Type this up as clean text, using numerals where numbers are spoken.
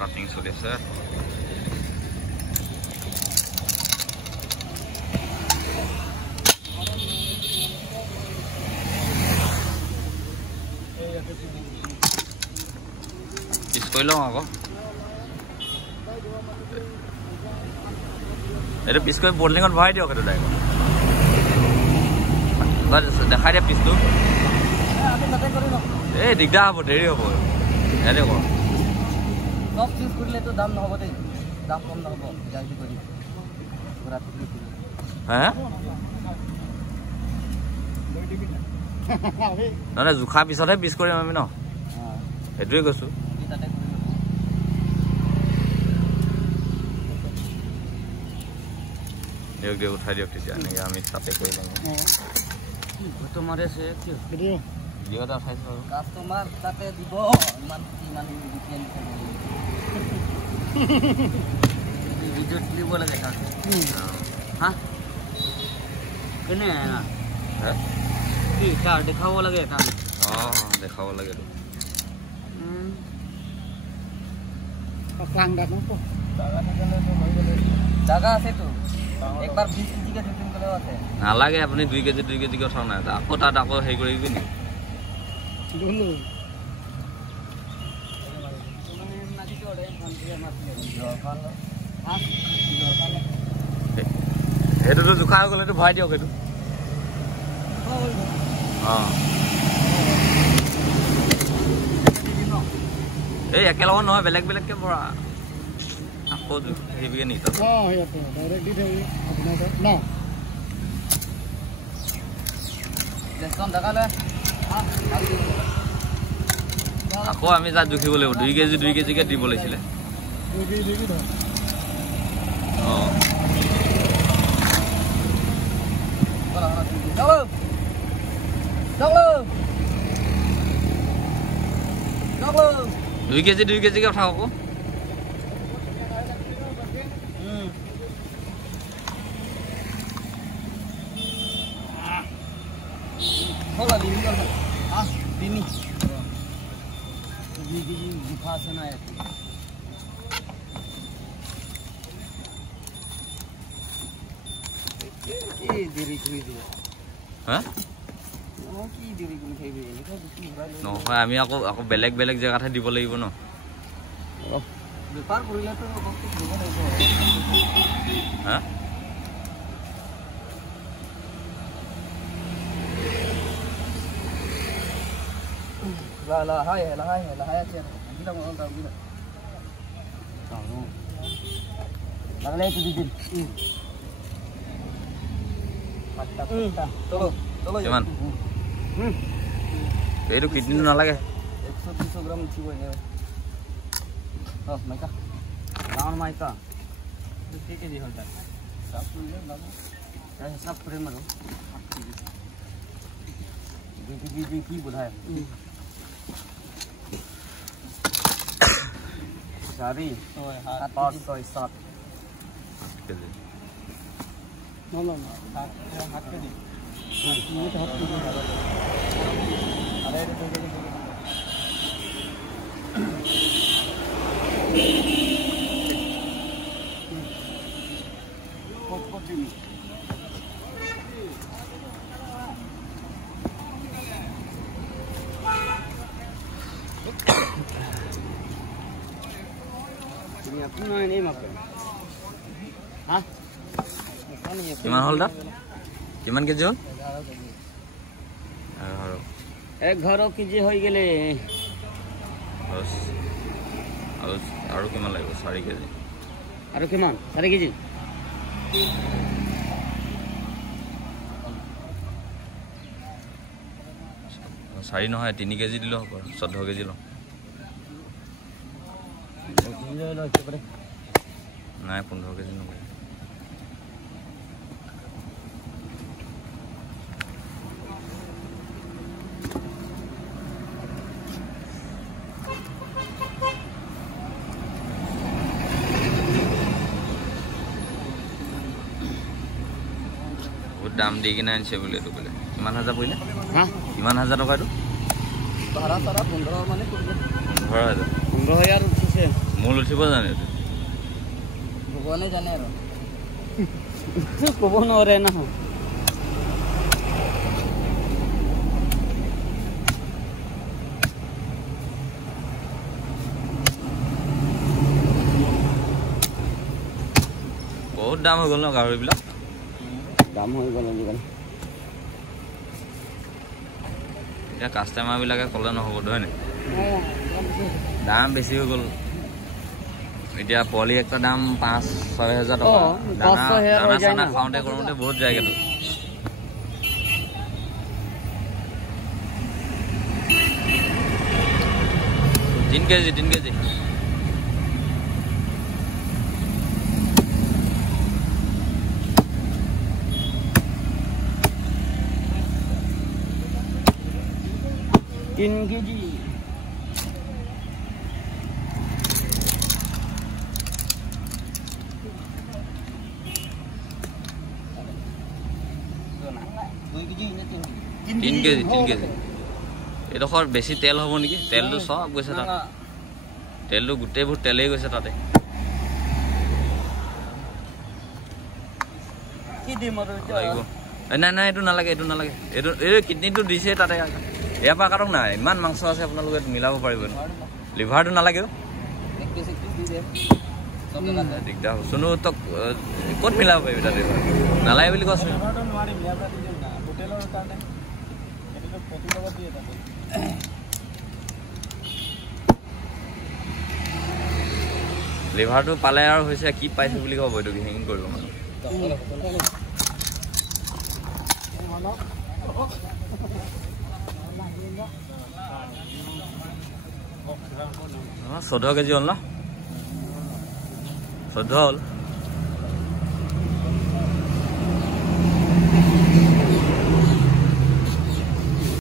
cutting চলি আছে পিছ কৰি লওঁ আকৌ এইটো পিছ কৰি বৰ্ডিঙত ভৰাই দিয়ক এইটো ডাইৰেক্ট দেখাই দিয়া পিছটো এই দিগদাৰ হ'ব দেৰি হ'ব ইয়াতে কৰ সব চুজ কৰিলে তো দাম নহব দেই দাম কম নহব জলদি কৰি পুৰা হা নহয় জোখা পিছতহে পিছ কৰিম আমি ন সেইটোৱে কৈছোঁ দিয়ক দিয়ক উঠাই দিয়ক তেতিয়া এনেকৈ আমি তাতে কৰি ল'ম তোমাৰে আছে কি ভিডিঅ' এটা উঠাইছোঁ আৰু কাষ্টমাৰ তাতে দিব ইমান ইমান ভিডিঅ'ত দিব লাগে হা কেনে কি তাৰ দেখাব লাগে তাৰ অঁ দেখাব লাগে জাগা আছে তো একবাৰ 20 কেজি কে টিফিন কলেও আছে নালাগে আপুনি 2 কেজি কথা নাই আকৌ তাত আকৌ হেৰি কৰিবি নি সেইটোতো জোখা হৈ গ'ল সেইটো ভৰাই দিয়ক সেইটো অঁ এই একেলগে নহয় বেলেগ বেলেগকে ভৰা আকৌ হেৰিকে নি আকৌ আমি তাত জুখিব লাগিব 2 কেজিকে দিব লাগিছিলে অঁ 2 কেজিকে উঠাও আকৌ নহয় আমি আকৌ বেলেগ বেলেগ জেগাতহে দিব লাগিব ন বেপাৰ কৰিলেতো হা লাহাই আছে গিলা মন দাও গিলা লাগলে একটু দিন চলো চলো কিমান এইটো কিডনি নালাগে 120 গ্রাম ছিল এনে মাইকা ডাউন মাইকা 2 কেজি হলটা সব তুললে বাবু সব করে মারো 2 কেজি কি বোঝায় সারি 5 কেজি No, हाथ के दी ये तो हाथ के दी अरे ini aku ini makan hah কিমান হল দা কিমান কেজি হল 11 কেজি হৈ গেলে আৰু কিমান লাগিব 4 কেজি আৰু কিমান 4 কেজি 4 নহয় 3 কেজি দিলো হ'ব 14 কেজি ল নাই 15 কেজি নহয় দাম দি কিনে আনিছে বোলে এইটো বোলে কিমান হাজাৰ পৰিলে হা কিমান হাজাৰ টকা এইটো ভাড়া সাৰা 15 মানে 15000 15000 উঠিছে মূল উঠিব জানে ভগৱানে জানে আৰু ক'ব নোৱাৰে না বহুত দাম হৈ গ'ল ন গাহৰিবিলাক দাম হৈ গ'ল আজিকালি এতিয়া কাষ্টমাৰবিলাকে ক'লে নহ'ব হয় নাই দাম বেছি হৈ গ'ল এতিয়া পোৱালি একটা দাম 5-6 হাজাৰ টকা দানা চানা খাওঁতে কৰোঁতে বহুত যায়গেতো 3 কেজি 3 কেজি তিন কেজি এডোখৰ বেছি তেল হ'ব নেকি তেলটো সব গৈছে তাত তেলটো গোটেইবোৰ তেলেই গৈছে তাতে নাই এইটো নালাগে এইটো কিডনীটো দিছে তাতে ইয়াৰ পৰা কাটক নাই ইমান মাংস আছে আপোনালোকে মিলাব পাৰিব লিভাৰটো নালাগে দিগদাৰ হ'ব চুনু তক ক'ত মিলাব পাৰিবি তাতে নালাগে বুলি কৈছে লিভাৰটো পালে আৰু হৈছে কি পাইছে বুলি ক'ব এইটো হেঙিং কৰিব মানুহ $14 কেজি হ'ল ন 14 হ'ল